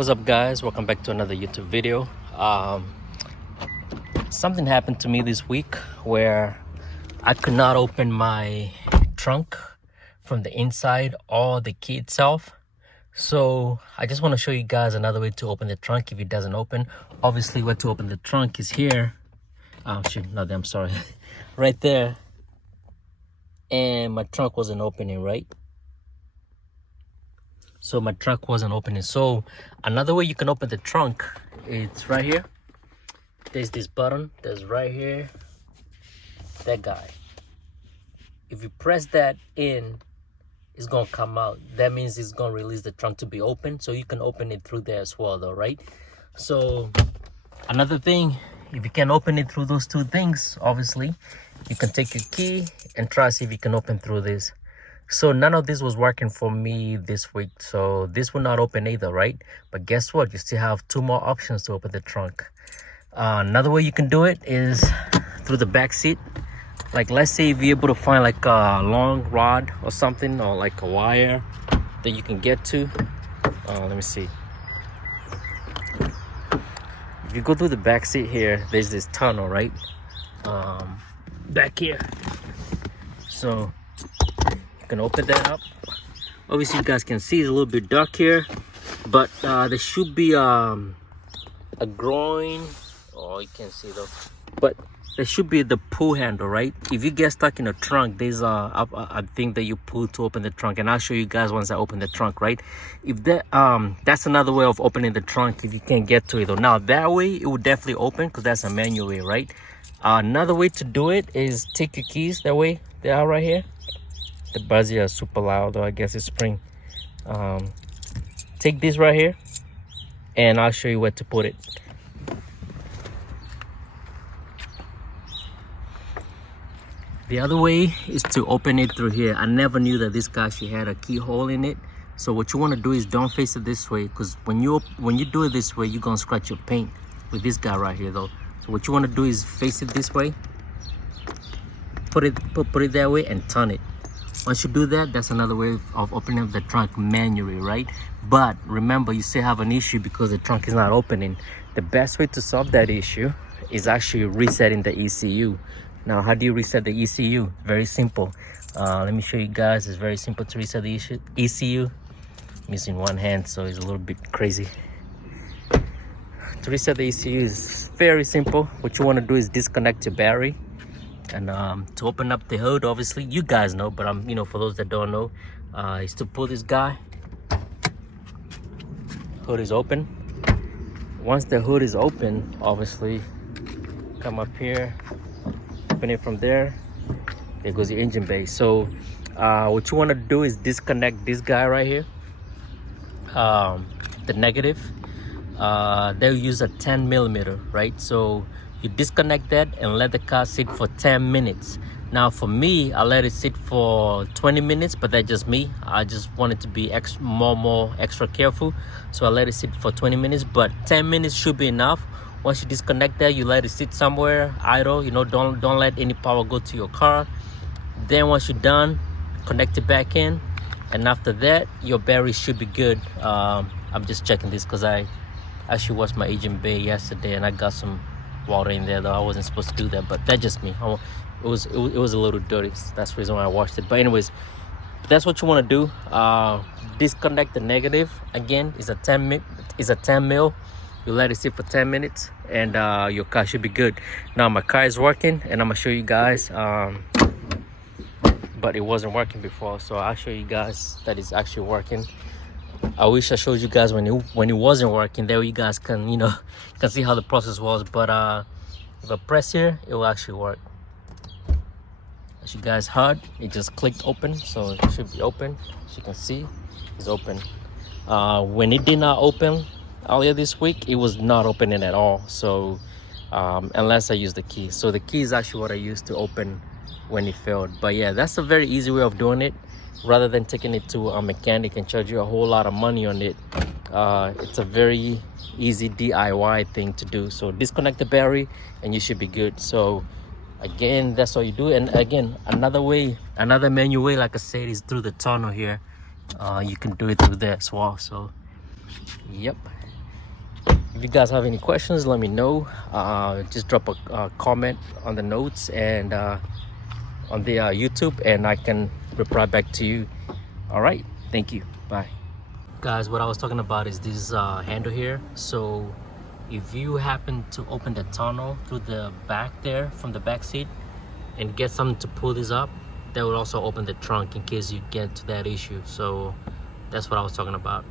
What's up, guys? Welcome back to another YouTube video. Something happened to me this week where I could not open my trunk from the inside or the key itself. So I just want to show you guys another way to open the trunk if it doesn't open. Obviously, where to open the trunk is here. Oh shit, no, I'm sorry. Right there. And my trunk wasn't opening, right? So my trunk wasn't opening. So another way you can open the trunk, it's right here. There's this button that's right here, that guy. If you press that in, it's gonna come out. That means it's gonna release the trunk to be open, so you can open it through there as well though, right? So another thing, if you can open it through those two things, obviously you can take your key and try to see if you can open through this. So none of this was working for me this week, so this will not open either, right? But guess what? You still have two more options to open the trunk. Another way you can do it is through the back seat. Like, let's say if you're able to find like a long rod or something, or like a wire that you can get to. Let me see. If you go through the back seat here, there's this tunnel, right? Back here. So can open that up. Obviously you guys can see it's a little bit dark here, but there should be a groin. Oh, you can't see though, but there should be the pull handle, right? If you get stuck in the trunk, there's a thing that you pull to open the trunk, and I'll show you guys once I open the trunk, right? If that that's another way of opening the trunk if you can't get to it though. Now that way it will definitely open because that's a manual way, right? Another way to do it is take your keys. That way they are right here. The buzzer is super loud though, I guess it's spring. Take this right here and I'll show you where to put it. The other way is to open it through here. I never knew that this guy actually had a keyhole in it. So what you want to do is don't face it this way, because when you do it this way, you're gonna scratch your paint with this guy right here though. So what you want to do is face it this way, put it that way and turn it. Once you do that, that's another way of opening up the trunk manually, right? But remember, you still have an issue because the trunk is not opening. The best way to solve that issue is actually resetting the ECU. Now, how do you reset the ECU? Very simple. Let me show you guys. It's very simple to reset the ECU. I'm using one hand, so it's a little bit crazy. To reset the ECU is very simple. What you want to do is disconnect your battery. And to open up the hood, obviously you guys know, but for those that don't know, is to pull this guy. Hood is open. Once the hood is open, obviously come up here, open it from there. There goes the engine bay. So what you want to do is disconnect this guy right here, the negative. They'll use a 10mm, right? So you disconnect that and let the car sit for 10 minutes. Now for me, I let it sit for 20 minutes, but that's just me. I just wanted to be more extra careful. So I let it sit for 20 minutes, but 10 minutes should be enough. Once you disconnect that, you let it sit somewhere idle, don't let any power go to your car. Then once you're done, connect it back in. And after that, your battery should be good. I'm just checking this because I actually washed my engine bay yesterday and I got some water in there though. I wasn't supposed to do that, but that's just me. It was a little dirty. So that's the reason why I washed it. But anyways, that's what you want to do. Disconnect the negative. Again, it's a 10 mil. You let it sit for 10 minutes and your car should be good. Now my car is working and I'm gonna show you guys, but it wasn't working before, so I'll show you guys that it's actually working. I wish I showed you guys when it wasn't working. There you guys can can see how the process was. But if I press here, it will actually work. As you guys heard, it just clicked open, so it should be open. As you can see, it's open. When it did not open earlier this week, it was not opening at all. So unless I use the key. So the key is actually what I used to open when it failed. But yeah, that's a very easy way of doing it. Rather than taking it to a mechanic and charge you a whole lot of money on it, it's a very easy DIY thing to do. So disconnect the battery and you should be good. So again, that's all you do. And again, another manual way, like I said, is through the tunnel here. You can do it through there as well. So yep, If you guys have any questions, let me know. Just drop a comment on the notes and on the YouTube, and I can reply back to you. All right, thank you. Bye. Guys, what I was talking about is this handle here. So if you happen to open the tunnel through the back there from the back seat and get something to pull this up, that will also open the trunk in case you get to that issue. So that's what I was talking about.